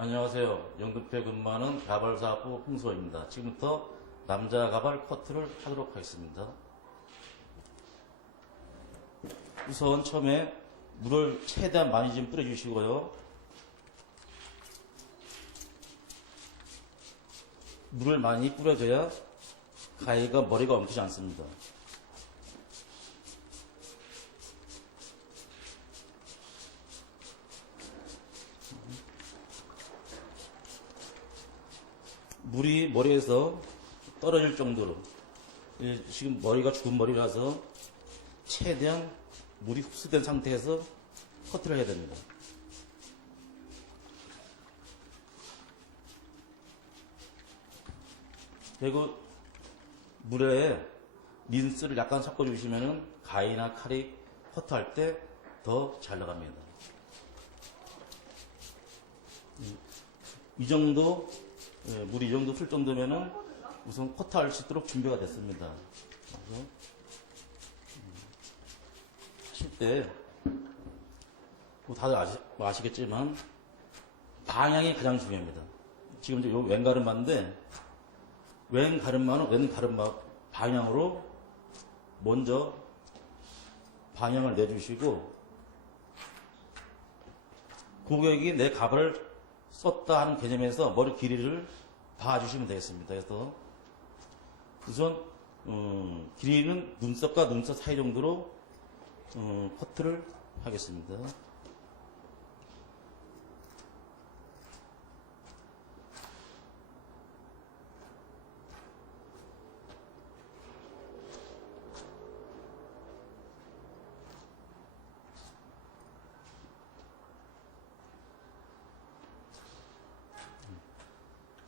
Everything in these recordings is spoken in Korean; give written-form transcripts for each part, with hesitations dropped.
안녕하세요. 영등포에 근무하는 가발사업부 홍소입니다. 지금부터 남자 가발 커트를 하도록 하겠습니다. 우선 처음에 물을 최대한 많이 좀 뿌려주시고요. 물을 많이 뿌려줘야 가위가 머리가 엉키지 않습니다. 물이 머리에서 떨어질 정도로, 지금 머리가 죽은 머리라서 최대한 물이 흡수된 상태에서 커트를 해야 됩니다. 그리고 물에 린스를 약간 섞어주시면 가위나 칼이 커트할 때 더 잘 나갑니다. 이 정도, 물이 이 정도 쓸 정도면은 우선 커트할 수 있도록 준비가 됐습니다. 하실 때, 뭐 다들 아시겠지만, 방향이 가장 중요합니다. 지금 이제 왼 가르마인데, 왼 가르마 방향으로 먼저 방향을 내주시고, 고객이 내 가발을 썼다 하는 개념에서 머리 길이를 봐주시면 되겠습니다. 그래서 우선 길이는 눈썹과 눈썹 사이 정도로 커트를 하겠습니다.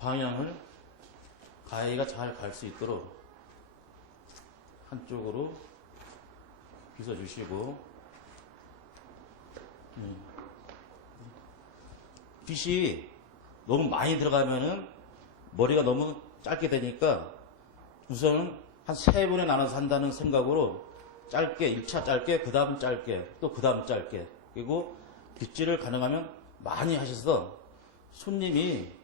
방향을 가위가 잘 갈 수 있도록 한쪽으로 빗어주시고, 빗이 너무 많이 들어가면은 머리가 너무 짧게 되니까 우선은 한 3번에 나눠서 한다는 생각으로 짧게, 1차 짧게, 그 다음 짧게, 또 그 다음 짧게, 그리고 빗질을 가능하면 많이 하셔서 손님이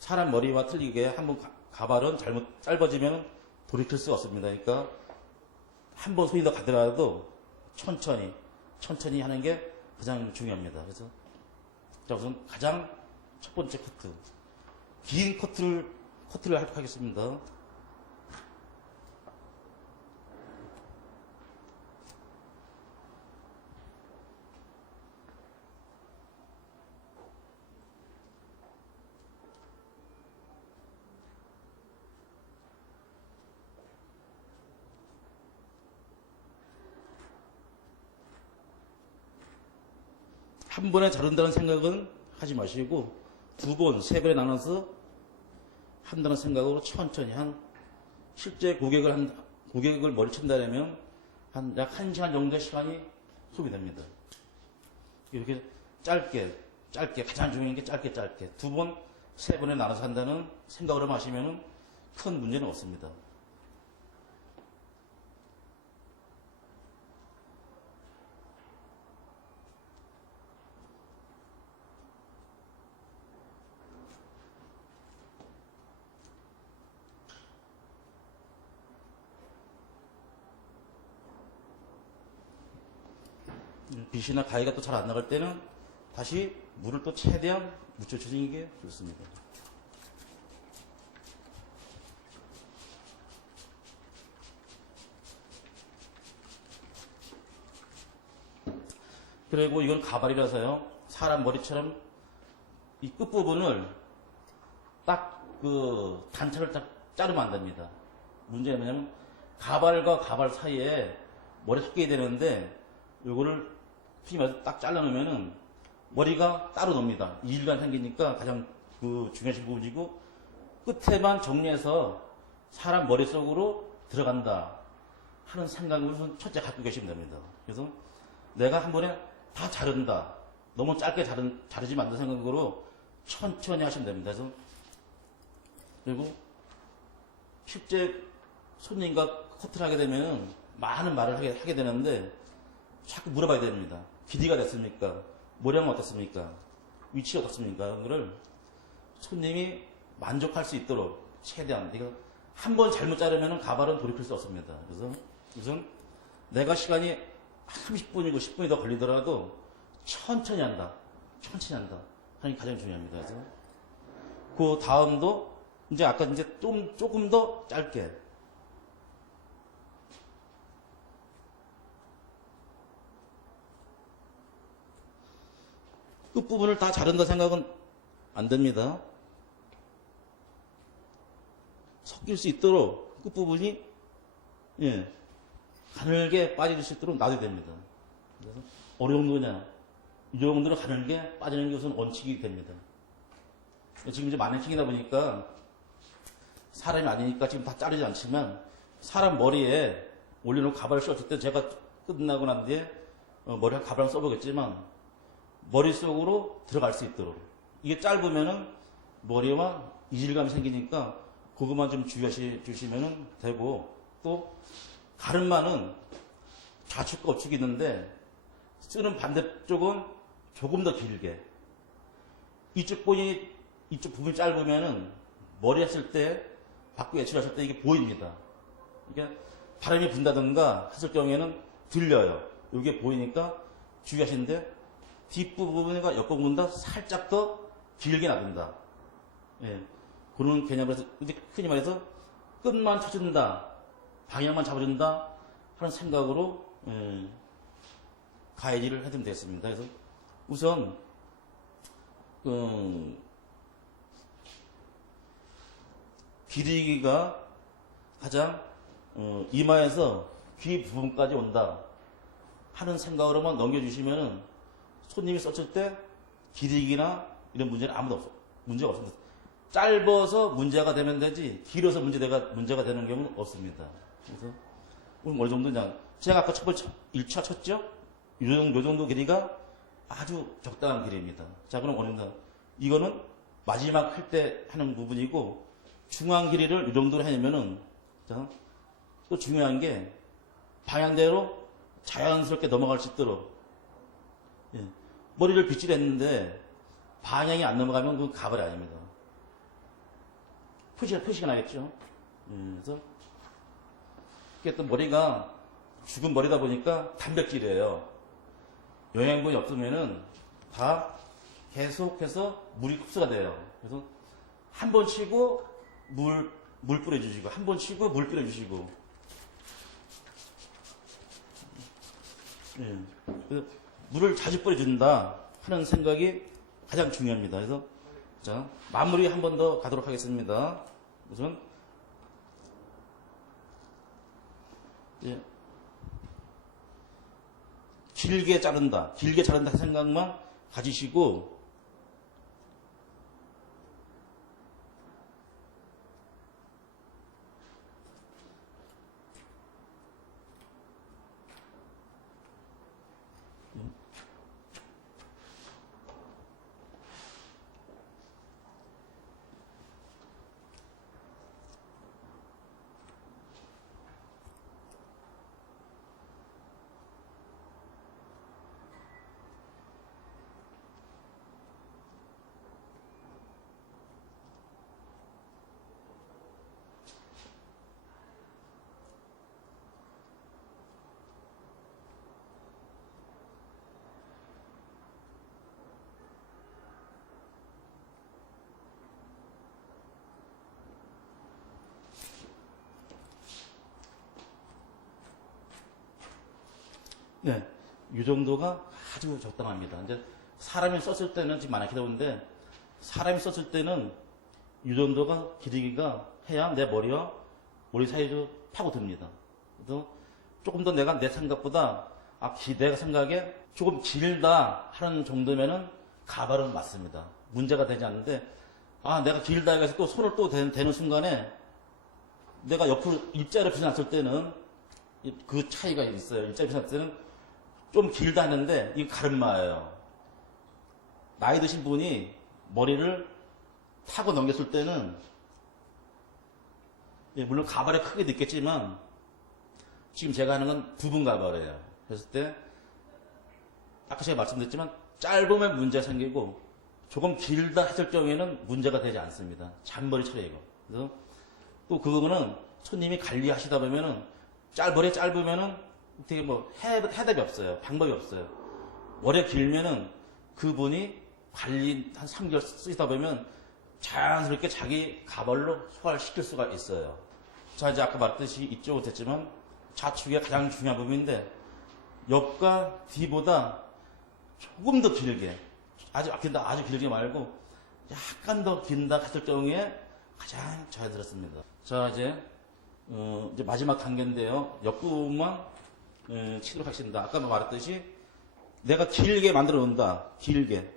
사람 머리와 틀리게 한번 가발은 잘못 짧아지면 돌이킬 수가 없습니다. 그러니까 한 번 손이 더 가더라도 천천히 하는 게 가장 중요합니다. 그래서 자, 우선 가장 첫 번째 커트, 긴 커트를 하겠습니다. 한 번에 자른다는 생각은 하지 마시고 2번, 3번에 나눠서 한다는 생각으로 천천히 실제 고객을 머리 친다면 약 1시간 정도의 시간이 소비됩니다. 이렇게 짧게, 가장 중요한 게 짧게 2번, 3번에 나눠서 한다는 생각으로 하시면 큰 문제는 없습니다. 빗이나 가위가 또 잘 안 나갈 때는 다시 물을 또 최대한 묻혀주시는 게 좋습니다. 그리고 이건 가발이라서요, 사람 머리처럼 이 끝부분을 딱 그 단차를 딱 자르면 안 됩니다. 문제는 뭐냐면 가발과 가발 사이에 머리 섞여야 되는데 요거를 흔히 말해서 딱 잘라놓으면은 머리가 따로 놉니다. 이일간 생기니까 가장 그 중요하신 부분이고, 끝에만 정리해서 사람 머릿속으로 들어간다 하는 생각을 우선 첫째 갖고 계시면 됩니다. 그래서 내가 한 번에 다 자른다, 너무 짧게 자르지 않는 생각으로 천천히 하시면 됩니다. 그래서 그리고 실제 손님과 커트를 하게 되면 많은 말을 하게 되는데 자꾸 물어봐야 됩니다. 길이가 됐습니까? 모양은 어떻습니까? 위치가 어떻습니까? 그런 거를 손님이 만족할 수 있도록 최대한 이거 한 번 잘못 자르면 가발은 돌이킬 수 없습니다. 그래서 우선 내가 시간이 30분이고 10분이 더 걸리더라도 천천히 한다. 천천히 한다. 하는 게 가장 중요합니다. 그래서 그 다음도 이제 아까 이제 조금 더 짧게. 끝부분을 다 자른다 생각은 안 됩니다. 섞일 수 있도록 끝부분이 가늘게 빠질 수 있도록 놔둬야 됩니다. 그래서 어느 정도냐? 이 정도로 가늘게 빠지는 게 우선 원칙이 됩니다. 지금 이제 마네킹이다 보니까 사람이 아니니까 지금 다 자르지 않지만 사람 머리에 올려놓은 가발을 썼을 때 제가 끝나고 난 뒤에 머리에 가발을 써보겠지만 머릿속으로 들어갈 수 있도록 이게 짧으면은 머리와 이질감이 생기니까 그것만 좀 주의해 주시면 되고 또 가르마는 좌측과 우측이 있는데 쓰는 반대쪽은 조금 더 길게 이쪽 부분이 짧으면은 머리 했을 때 밖에 외출했을 때 이게 보입니다. 이게 바람이 분다든가 했을 경우에는 들려요. 이게 보이니까 주의하시는데 뒷부분과 옆부분보다 살짝 더 길게 놔둔다. 그런 개념으로 해서 흔히 말해서 끝만 쳐준다, 방향만 잡아준다 하는 생각으로 가이드를 해주면 되겠습니다. 그래서 우선 길이가 가장 이마에서 귀 부분까지 온다 하는 생각으로만 넘겨주시면은 손님이 썼을 때 길이나 이런 문제는 문제가 없습니다. 짧아서 문제가 되면 되지 길어서 문제가 되는 경우는 없습니다. 그래서 오늘 어느 정도냐? 제가 아까 1차 쳤죠? 요 정도 길이가 아주 적당한 길이입니다. 자, 그럼 어느 정도? 이거는 마지막 할 때 하는 부분이고 중앙 길이를 이 정도로 해내면은 자, 또 중요한 게 방향대로 자연스럽게 넘어갈 수 있도록 머리를 빗질했는데 방향이 안 넘어가면 그건 가발이 아닙니다. 표시가 나겠죠. 그래서 이게 또 머리가 죽은 머리다 보니까 단백질이에요. 영양분이 없으면은 다 계속해서 물이 흡수가 돼요. 그래서 한 번 치고 물 뿌려주시고 한 번 치고 물 뿌려주시고 물을 자주 뿌려준다 하는 생각이 가장 중요합니다. 그래서 자 마무리 한 번 더 가도록 하겠습니다. 우선 길게 자른다 생각만 가지시고 이 정도가 아주 적당합니다. 이제 사람이 썼을 때는 지금 많이 길어오는데 사람이 썼을 때는 이 정도가 길이가 해야 내 머리와 머리 사이로 파고듭니다. 그래서 조금 더 내가 내 생각보다 내가 생각에 조금 길다 하는 정도면은 가발은 맞습니다. 문제가 되지 않는데 내가 길다 해서 또 손을 또 대는 순간에 내가 옆으로 일자로 비춰놨을 때는 그 차이가 있어요. 일자로 비춰놨을 때는 좀 길다 하는데 이게 가르마예요. 나이 드신 분이 머리를 타고 넘겼을 때는 물론 가발에 크게 느꼈지만 지금 제가 하는 건 부분 가발이에요. 그랬을 때 아까 제가 말씀드렸지만 짧으면 문제가 생기고 조금 길다 했을 경우에는 문제가 되지 않습니다. 잔머리 처리이고. 그래서 또 그거는 손님이 관리하시다 보면은 머리 짧으면은 되게 뭐 해답이 없어요. 방법이 없어요. 머리 길면은 그분이 관리 한 3개월 쓰시다 보면 자연스럽게 자기 가발로 소화시킬 수가 있어요. 자, 이제 아까 말했듯이 이쪽은 됐지만 좌측이 가장 중요한 부분인데 옆과 뒤보다 조금 더 길게 아주 길게 말고 약간 더 긴다 했을 경우에 가장 자연스럽습니다. 자, 이제 마지막 단계인데요. 옆부분만 치도록 하겠습니다. 아까 말했듯이 내가 길게 만들어 놓는다. 길게.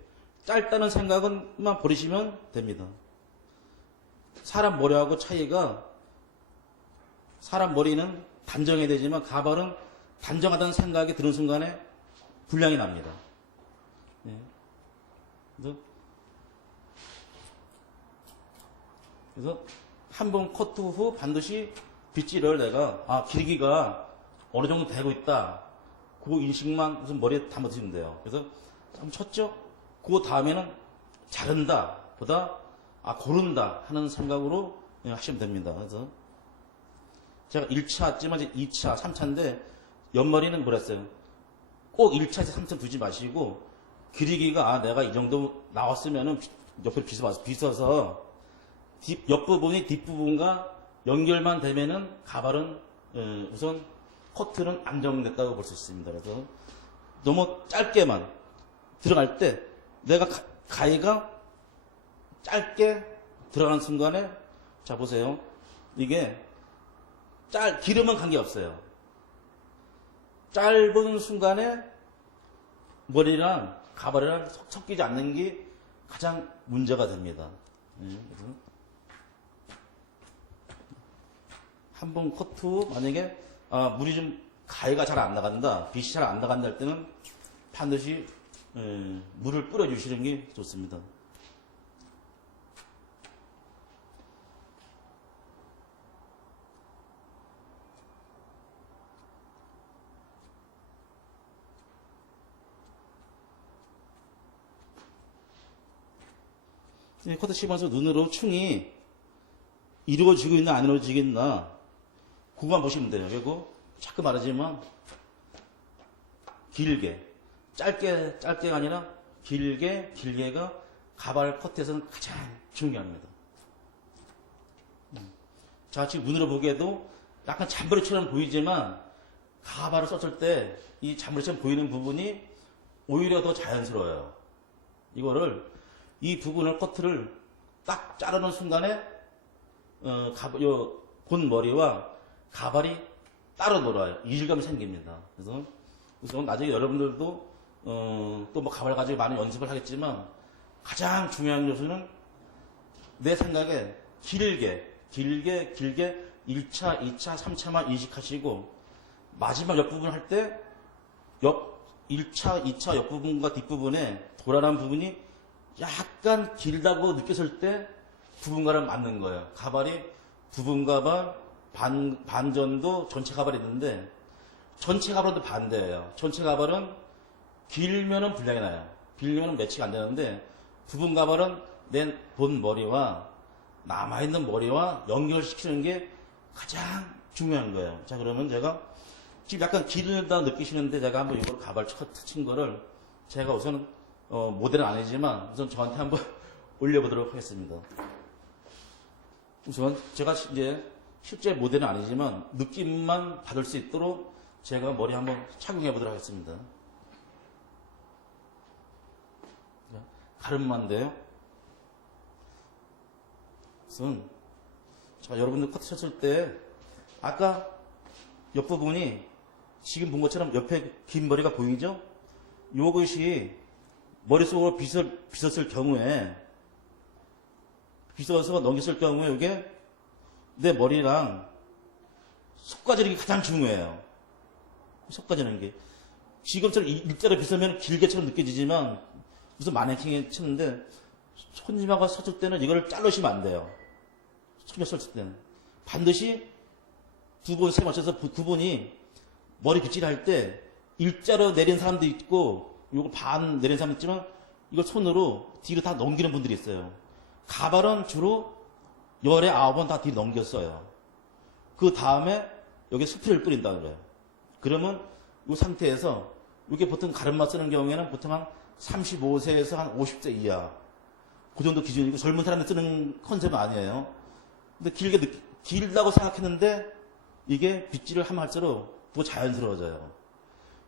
짧다는 생각은만 버리시면 됩니다. 사람 머리하고 차이가 사람 머리는 단정해야 되지만 가발은 단정하다는 생각이 드는 순간에 불량이 납니다. 네. 그래서 한 번 커트 후 반드시 빗질을 내가 길기가 어느 정도 되고 있다. 그 인식만 무슨 머리에 담아두시면 돼요. 그래서 한번 쳤죠? 그 다음에는 자른다 보다 고른다 하는 생각으로 하시면 됩니다. 그래서 제가 1차 했지만 이제 2차, 3차인데 옆머리는 뭐랬어요? 꼭 1차에서 3차 두지 마시고 길이기가 내가 이 정도 나왔으면은 옆으로 빗어서 옆부분이 뒷부분과 연결만 되면은 가발은 우선 커트는 안정됐다고 볼 수 있습니다. 그래서 너무 짧게만 들어갈 때 내가 가위가 짧게 들어가는 순간에 자 보세요. 이게 길음은 관계없어요. 짧은 순간에 머리랑 가발이랑 섞이지 않는 게 가장 문제가 됩니다. 그래서 한 번 커트 후 만약에 물이 좀 가위가 잘 안 나간다, 빛이 잘 안 나간다 할 때는 반드시 물을 뿌려주시는 게 좋습니다. 커트 씹어서 눈으로 충이 이루어지고 있나 안 이루어지고 있나 그거만 보시면 돼요. 그리고 자꾸 말하지만 길게 짧게가 아니라 길게가 가발 커트에서는 가장 중요합니다. 자, 지금 눈으로 보기에도 약간 잔머리처럼 보이지만 가발을 썼을 때 이 잔머리처럼 보이는 부분이 오히려 더 자연스러워요. 이 부분을 커트를 딱 자르는 순간에 본머리와 가발이 따로 놀아요. 이질감이 생깁니다. 그래서 나중에 여러분들도 또 뭐 가발 가지고 많은 연습을 하겠지만 가장 중요한 요소는 내 생각에 길게 1차, 2차, 3차만 인식하시고 마지막 옆부분 할 때 1차, 2차 옆부분과 뒷부분에 돌아가는 부분이 약간 길다고 느꼈을 때 부분가를 맞는 거예요. 가발이 부분 가발, 반전도 전체 가발이 있는데 전체 가발도 반대예요. 전체 가발은 길면은 분량이 나요. 길면은 매치가 안 되는데 부분 가발은 내 본 머리와 남아있는 머리와 연결시키는 게 가장 중요한 거예요. 자, 그러면 제가 지금 약간 길다 느끼시는데 제가 한번 이걸 가발 커트 친 거를 제가 우선 모델은 아니지만 우선 저한테 한번 올려보도록 하겠습니다. 우선 제가 이제 실제 모델은 아니지만 느낌만 받을 수 있도록 제가 머리 한번 착용해 보도록 하겠습니다. 가름만인데요. 우선 자, 여러분들 커트 쳤을 때 아까 옆부분이 지금 본 것처럼 옆에 긴 머리가 보이죠? 이것이 머릿속으로 빗었을 경우에 빗어서 넘겼을 경우에 이게 내 머리랑 솎아지는 게 가장 중요해요. 솎아지는 게. 지금처럼 일자로 빗으면 길게처럼 느껴지지만 무슨 마네킹에 치는데 손님하고 섰을 때는 이거를 자르시면 안 돼요. 손님 섰을 때는. 반드시 두 번, 세 번 쳐서 그분이 머리 빗질할 때 일자로 내린 사람도 있고 요거 반 내린 사람도 있지만 이걸 손으로 뒤로 다 넘기는 분들이 있어요. 가발은 주로 열에 9번 다 뒤로 넘겼어요. 그 다음에 여기 스프레이를 뿌린다는 거예요. 그러면 이 상태에서 이게 보통 가르마 쓰는 경우에는 보통 한 35세에서 한 50세 이하 그 정도 기준이고 젊은 사람들 쓰는 컨셉은 아니에요. 근데 길다고 생각했는데 이게 빗질을 하면 할수록 더 자연스러워져요.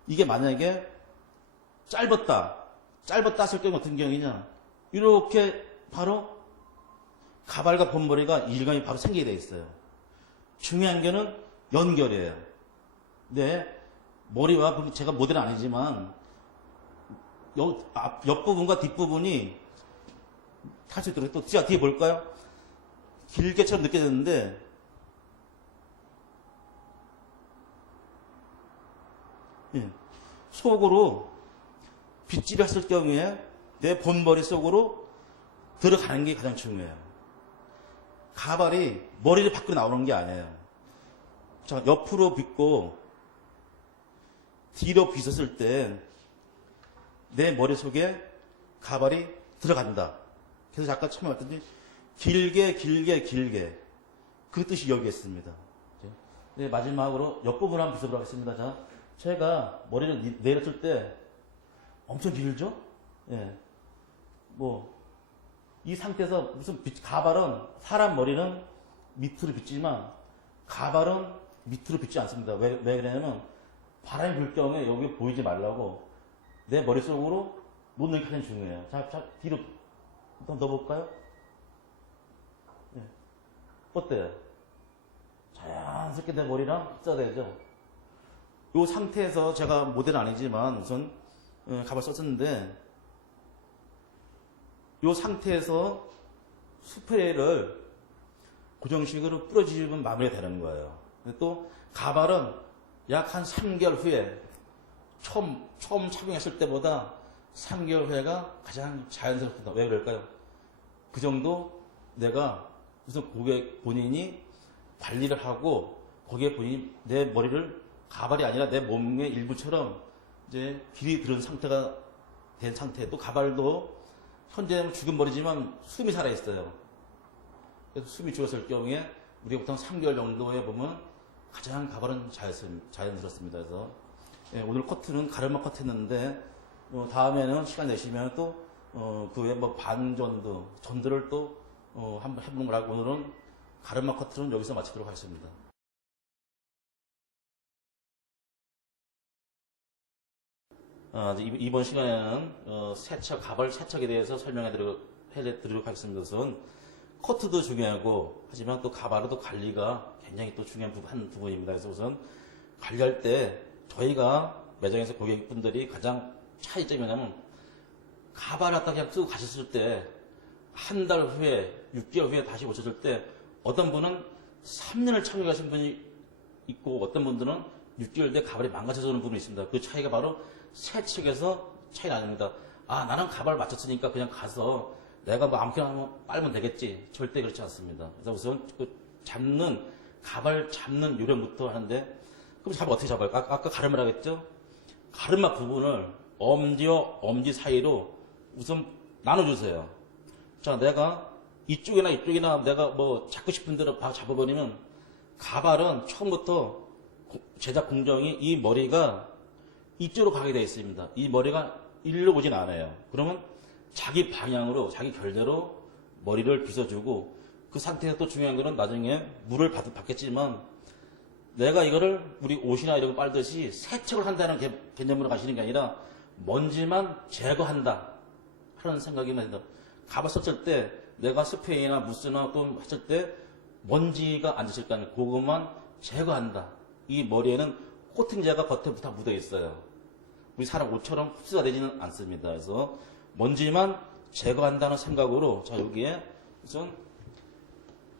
이게 만약에 짧았다 했을 경우 어떤 경우냐, 이렇게 바로 가발과 본머리가 일감이 바로 생기게 돼 있어요. 중요한 게는 연결이에요. 네, 머리와 제가 모델은 아니지만 옆부분과 뒷부분이 탈 수 있도록 또 뒤에 볼까요? 길게처럼 느껴졌는데 예, 속으로 빗질을 했을 경우에 내 본머리 속으로 들어가는 게 가장 중요해요. 가발이 머리를 밖으로 나오는 게 아니에요. 자, 옆으로 빗고 뒤로 빗었을 때 내 머릿속에 가발이 들어간다. 그래서 아까 처음에 말했더니 길게 그 뜻이 여기에 있습니다. 네, 마지막으로 옆부분 한번 빗어보도록 하겠습니다. 자, 제가 머리를 내렸을 때 엄청 길죠? 예. 이 상태에서 가발은 사람 머리는 밑으로 빗지만 가발은 밑으로 빗지 않습니다. 왜 그러냐면 바람이 불 경우에 여기 보이지 말라고 내 머릿속으로 놓는 게 가장 중요해요. 자, 뒤로 한번 넣어볼까요? 예. 어때요? 자연스럽게 내 머리랑 흡사되죠? 이 상태에서 제가 모델은 아니지만 우선 가발 썼었는데 이 상태에서 스프레이를 고정식으로 뿌려주시면 마무리가 되는 거예요. 또 가발은 약 한 3개월 후에 처음 착용했을 때보다 3개월 후에가 가장 자연스럽다. 왜 그럴까요? 그 정도 내가 무슨 고객 본인이 관리를 하고 거기에 본인이 내 머리를 가발이 아니라 내 몸의 일부처럼 이제 길이 들은 상태가 된 상태. 또 가발도 현재는 죽은 머리지만 숨이 살아있어요. 그래서 숨이 죽었을 경우에 우리가 보통 3개월 정도에 보면 가장 가발은 자연스럽습니다. 그래서 예, 오늘 커트는 가르마 커트 했는데 다음에는 시간 내시면 또 그 외에 전들을 또 한번 해보는 거라고 오늘은 가르마 커트는 여기서 마치도록 하겠습니다. 이번 시간에는 가발 세척에 대해서 설명해 드리도록 하겠습니다. 우선 커트도 중요하고 하지만 또 가발도 관리가 굉장히 또 중요한 한 부분입니다. 그래서 우선 관리할 때 저희가 매장에서 고객분들이 가장 차이점이 뭐냐면 가발 갖다 그냥 쓰고 가셨을 때 한 달 후에 6개월 후에 다시 오셨을 때 어떤 분은 3년을 착용하신 분이 있고 어떤 분들은 6개월 뒤에 가발이 망가져서 오는 부분이 있습니다. 그 차이가 바로 세척에서 차이 나닙니다. 나는 가발 맞췄으니까 그냥 가서 내가 아무렇게나 한번 빨면 되겠지. 절대 그렇지 않습니다. 그래서 우선 가발 잡는 요령부터 하는데, 그럼 가발 어떻게 잡아요? 아까 가르마라고 했죠? 가르마 부분을 엄지와 엄지 사이로 우선 나눠주세요. 자, 내가 이쪽이나 내가 잡고 싶은 대로 잡아버리면 가발은 처음부터 제작 공정이 이 머리가 이쪽으로 가게 되어 있습니다. 이 머리가 일로 오진 않아요. 그러면 자기 방향으로, 자기 결대로 머리를 빗어주고 그 상태에서 또 중요한 거는 나중에 물을 받겠지만 내가 이거를 우리 옷이나 이런 거 빨듯이 세척을 한다는 개념으로 가시는 게 아니라 먼지만 제거한다 하는 생각이면 된다. 가발 썼을 때 내가 스프레이나 무스나 또 했을 때 먼지가 안 졌을 거 아니에요. 그것만 제거한다. 이 머리에는 코팅제가 겉에 다 묻어 있어요. 우리 사람 옷처럼 흡수가 되지는 않습니다. 그래서 먼지만 제거한다는 생각으로 자 여기에 우선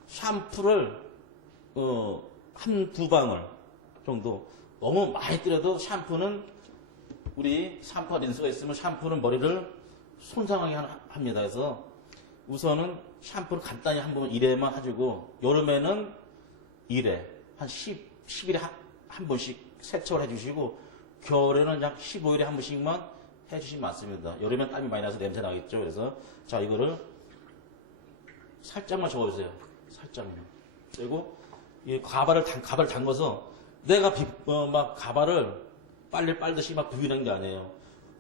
샴푸를 한두 방울 정도, 너무 많이 뜨려도 샴푸는 우리 샴푸와 린스가 있으면 샴푸는 머리를 손상하게 합니다. 그래서 우선은 샴푸를 간단히 한 번 1회만 해주고 여름에는 1회 한 10일에 한 번씩 세척을 해주시고 겨울에는 약 15일에 한 번씩만 해주시면 맞습니다. 여름엔 땀이 많이 나서 냄새 나겠죠. 그래서 자 이거를 살짝만 저어주세요. 살짝만. 그리고 이 가발을 담궈서 내가 막 가발을 빨리 빨듯이 막 부비는 게 아니에요.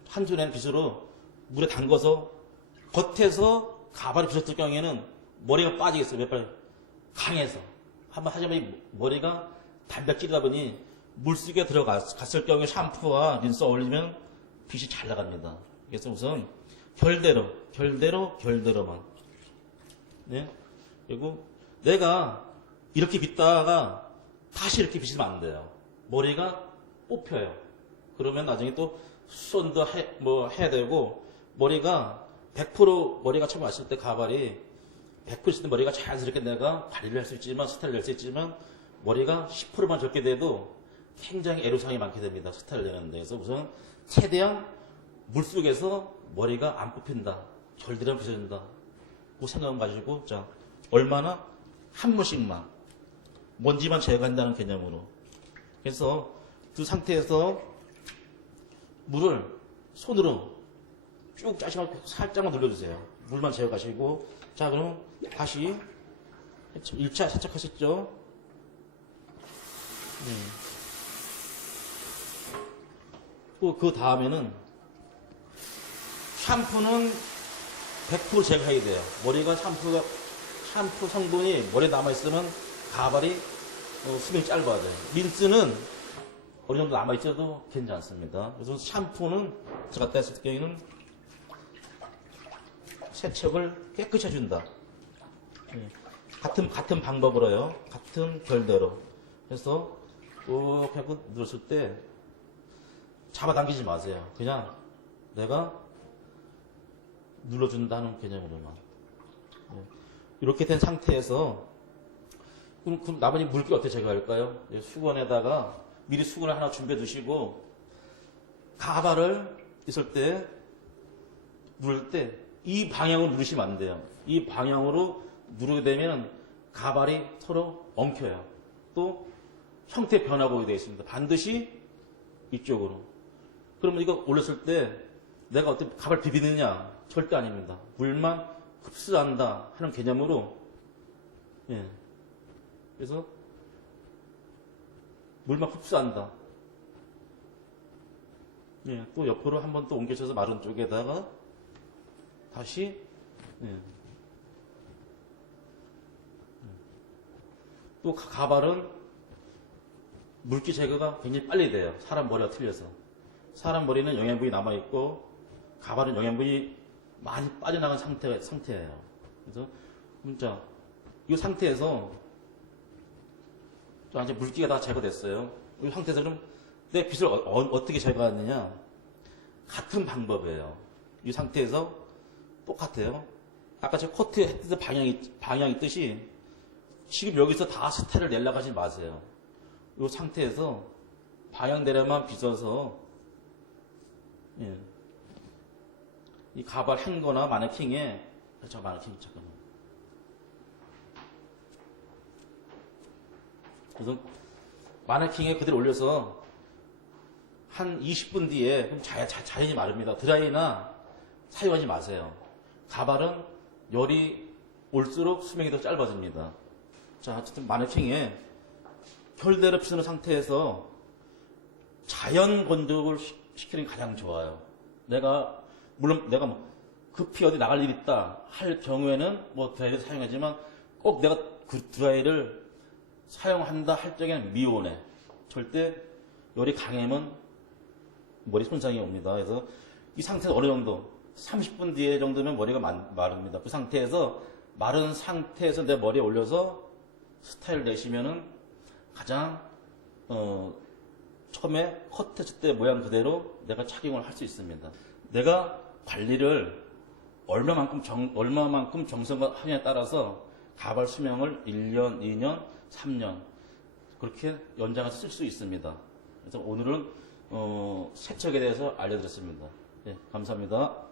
한두 내는 빗으로 물에 담궈서 겉에서 가발이 빗었을 경우에는 머리가 빠지겠어요. 몇 발 강해서 한번 하자면 머리가 단백질이다 보니 물속에 들어갔을 경우에 샴푸와 린스 어울리면 빗이 잘 나갑니다. 그래서 우선 결대로만. 네. 그리고 내가 이렇게 빗다가 다시 이렇게 빗으면 안 돼요. 머리가 뽑혀요. 그러면 나중에 또 수선도 해야 되고, 머리가 100% 머리가 처음 왔을 때 가발이 100% 있을 때 머리가 자연스럽게 내가 관리를 할 수 있지만, 스타일을 낼 수 있지만, 머리가 10%만 적게 돼도 굉장히 애로사항이 많게 됩니다. 스타일을 내는데. 그래서 우선 최대한 물속에서 머리가 안 뽑힌다. 결대로 빗어준다. 그 생각을 가지고, 자, 얼마나? 한 번씩만. 먼지만 제거한다는 개념으로. 그래서 그 상태에서 물을 손으로 쭉 짜시면 살짝만 눌러주세요. 물만 제거하시고. 자, 그럼 다시 1차 세척하셨죠? 또 그 다음에는 샴푸는 100% 제거해야 돼요. 머리가 샴푸 성분이 머리에 남아있으면 가발이 수명이 짧아져요. 린스는 어느 정도 남아있어도 괜찮습니다. 그래서 샴푸는 들어갔다 했을 경우에는 세척을 깨끗이 해준다. 같은 방법으로요. 같은 결대로. 그래서 꼭 하고 누웠을 때 잡아당기지 마세요. 그냥 내가 눌러준다는 개념으로만. 이렇게 된 상태에서 그럼 나머지 물기 어떻게 제거할까요? 수건에다가 미리 수건을 하나 준비해 두시고 가발을 있을 때 누를 때 이 방향으로 누르시면 안 돼요. 이 방향으로 누르게 되면 가발이 서로 엉켜요. 또 형태 변화가 되어 있습니다. 반드시 이쪽으로. 그러면 이거 올렸을 때 내가 어떻게 가발 비비느냐? 절대 아닙니다. 물만 흡수한다 하는 개념으로. 예. 그래서 물만 흡수한다. 예. 또 옆으로 한 번 또 옮겨쳐서 마른 쪽에다가 다시. 예. 또 가발은 물기 제거가 굉장히 빨리 돼요. 사람 머리가 틀려서. 사람 머리는 영양분이 남아있고 가발은 영양분이 많이 빠져나간 상태예요. 그래서 진짜 이 상태에서 자, 이제 물기가 다 제거됐어요. 이 상태에서 그럼 내 빗을 어떻게 제거하느냐? 같은 방법이에요. 이 상태에서 똑같아요. 아까 제가 코트 했던 방향이 있듯이 지금 여기서 다 스타일을 내려고 하지 마세요. 이 상태에서 방향대로만 빗어서 예. 이 가발 행거나 마네킹에 마네킹 잠깐만. 그래서 마네킹에 그대로 올려서 한 20분 뒤에 그럼 자연히 마릅니다. 드라이나 사용하지 마세요. 가발은 열이 올수록 수명이 더 짧아집니다. 자, 어쨌든 마네킹에 결대로 빗는 상태에서 자연 건조를 시키는 게 가장 좋아요. 물론 내가 급히 어디 나갈 일 있다 할 경우에는 드라이를 사용하지만 꼭 내가 그 드라이를 사용한다 할 적에는 미온에 절대 열이 강하면 머리 손상이 옵니다. 그래서 이 상태에서 어느 정도 30분 뒤에 정도면 머리가 마릅니다. 그 상태에서 마른 상태에서 내 머리에 올려서 스타일 내시면은 가장 처음에 컷했을 때 모양 그대로 내가 착용을 할 수 있습니다. 내가 관리를 얼마만큼 정성을 하냐에 따라서 가발 수명을 1년, 2년, 3년 그렇게 연장해서 쓸 수 있습니다. 그래서 오늘은 세척에 대해서 알려드렸습니다. 네, 감사합니다.